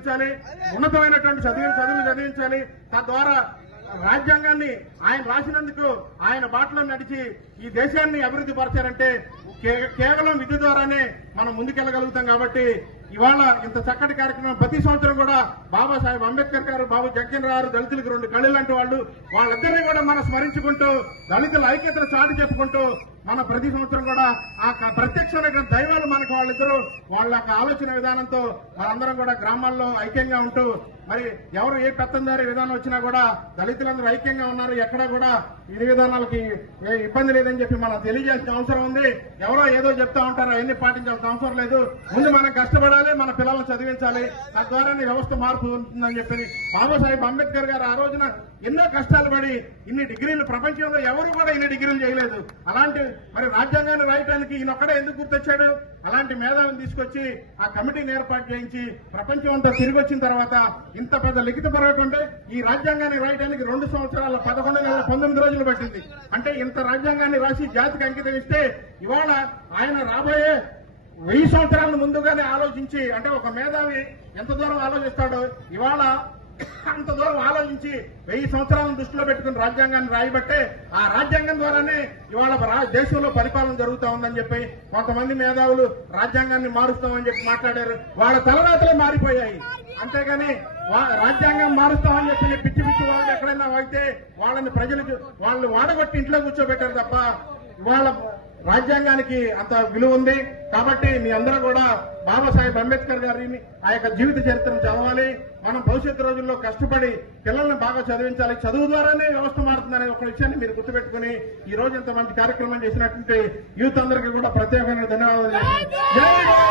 చదివించాలి, ఉన్నతమైనటువంటి చదువులు చదివించాలి. తద్వారా రాజ్యాంగాన్ని ఆయన రాసినందుకు ఆయన బాటలో నడిచి ఈ దేశాన్ని అభివృద్ధి పరిచారంటే కేవలం విద్య ద్వారానే మనం ముందుకెళ్లగలుగుతాం. కాబట్టి ఇవాళ ఇంత చక్కటి కార్యక్రమం ప్రతి సంవత్సరం కూడా బాబాసాహెబ్ అంబేద్కర్ గారు, బాబు జగ్జన్ గారు దళితులకు 2 కళ్ళు లాంటి వాళ్ళు, వాళ్ళిద్దరినీ కూడా మనం స్మరించుకుంటూ దళితుల ఐక్యతను చాటి చెప్పుకుంటూ మన ప్రతి సంవత్సరం కూడా ఆ ప్రత్యక్షమైన దైవాలు మనకు వాళ్ళిద్దరూ వాళ్ళ ఆలోచన విధానంతో వాళ్ళందరం కూడా గ్రామాల్లో ఐక్యంగా ఉంటూ మరి ఎవరు ఏ పెత్తందారి విధానం వచ్చినా కూడా దళితులందరూ ఐక్యంగా ఉన్నారు. ఎక్కడా కూడా విధి విధానాలకి ఇబ్బంది లేదని చెప్పి మనం తెలియజేసిన అవసరం ఉంది. ఎవరో ఏదో చెప్తా ఉంటారో అవన్నీ పాటించాల్సిన అవసరం లేదు. ముందు మనం కష్టపడాలి, మన పిల్లల్ని చదివించాలి. తద్వారానే వ్యవస్థ మార్పు ఉంటుందని చెప్పి బాబాసాహెబ్ అంబేద్కర్ గారు ఆ రోజున ఎన్నో కష్టాలు పడి ఇన్ని డిగ్రీలు ప్రపంచంలో ఎవరు కూడా ఇన్ని డిగ్రీలు చేయలేదు. అలాంటి మరి రాజ్యాంగాన్ని రాయడానికి ఈయనొక్కడే ఎందుకు గుర్తొచ్చాడు? అలాంటి మేధావిని తీసుకొచ్చి ఆ కమిటీని ఏర్పాటు చేయించి ప్రపంచం అంతా తిరిగి వచ్చిన తర్వాత ఇంత పెద్ద లిఖితపూర్వకం అంటే ఈ రాజ్యాంగాన్ని రాయడానికి 2 సంవత్సరాల 11 నెలల 19 రోజులు పట్టింది. అంటే ఇంత రాజ్యాంగాన్ని రాసి జాతికి అంకితం ఇస్తే ఇవాళ ఆయన రాబోయే 1000 సంవత్సరాల ముందుగానే ఆలోచించి, అంటే ఒక మేధావి ఎంత దూరం ఆలోచిస్తాడో ఇవాళ అంత దూరం ఆలోచించి 1000 సంవత్సరాలను దృష్టిలో పెట్టుకుని రాజ్యాంగాన్ని రాయబట్టే ఆ రాజ్యాంగం ద్వారానే ఇవాళ దేశంలో పరిపాలన జరుగుతా ఉందని చెప్పి కొంతమంది మేధావులు రాజ్యాంగాన్ని మారుస్తామని చెప్పి మాట్లాడారు. వాళ్ళ తలరాతలే మారిపోయాయి. అంతేగాని రాజ్యాంగం మారుస్తామని చెప్పి పిచ్చి వాళ్ళు ఎక్కడైనా అయితే వాళ్ళని ప్రజలకు వాళ్ళు వాడగొట్టి ఇంట్లో కూర్చోబెట్టారు తప్ప ఇవాళ రాజ్యాంగానికి అంత విలువ ఉంది. కాబట్టి మీ అందరూ కూడా బాబాసాహెబ్ అంబేద్కర్ గారిని ఆ యొక్క జీవిత చరిత్రను చదవాలి. మనం భవిష్యత్తు రోజుల్లో కష్టపడి పిల్లల్ని బాగా చదివించాలి. చదువు ద్వారానే వ్యవస్థ మారుతుందనే ఒక విషయాన్ని మీరు గుర్తుపెట్టుకుని ఈ రోజు ఇంత మంచి కార్యక్రమం చేసినటువంటి యూత్ అందరికీ కూడా ప్రత్యేకమైన ధన్యవాదాలు.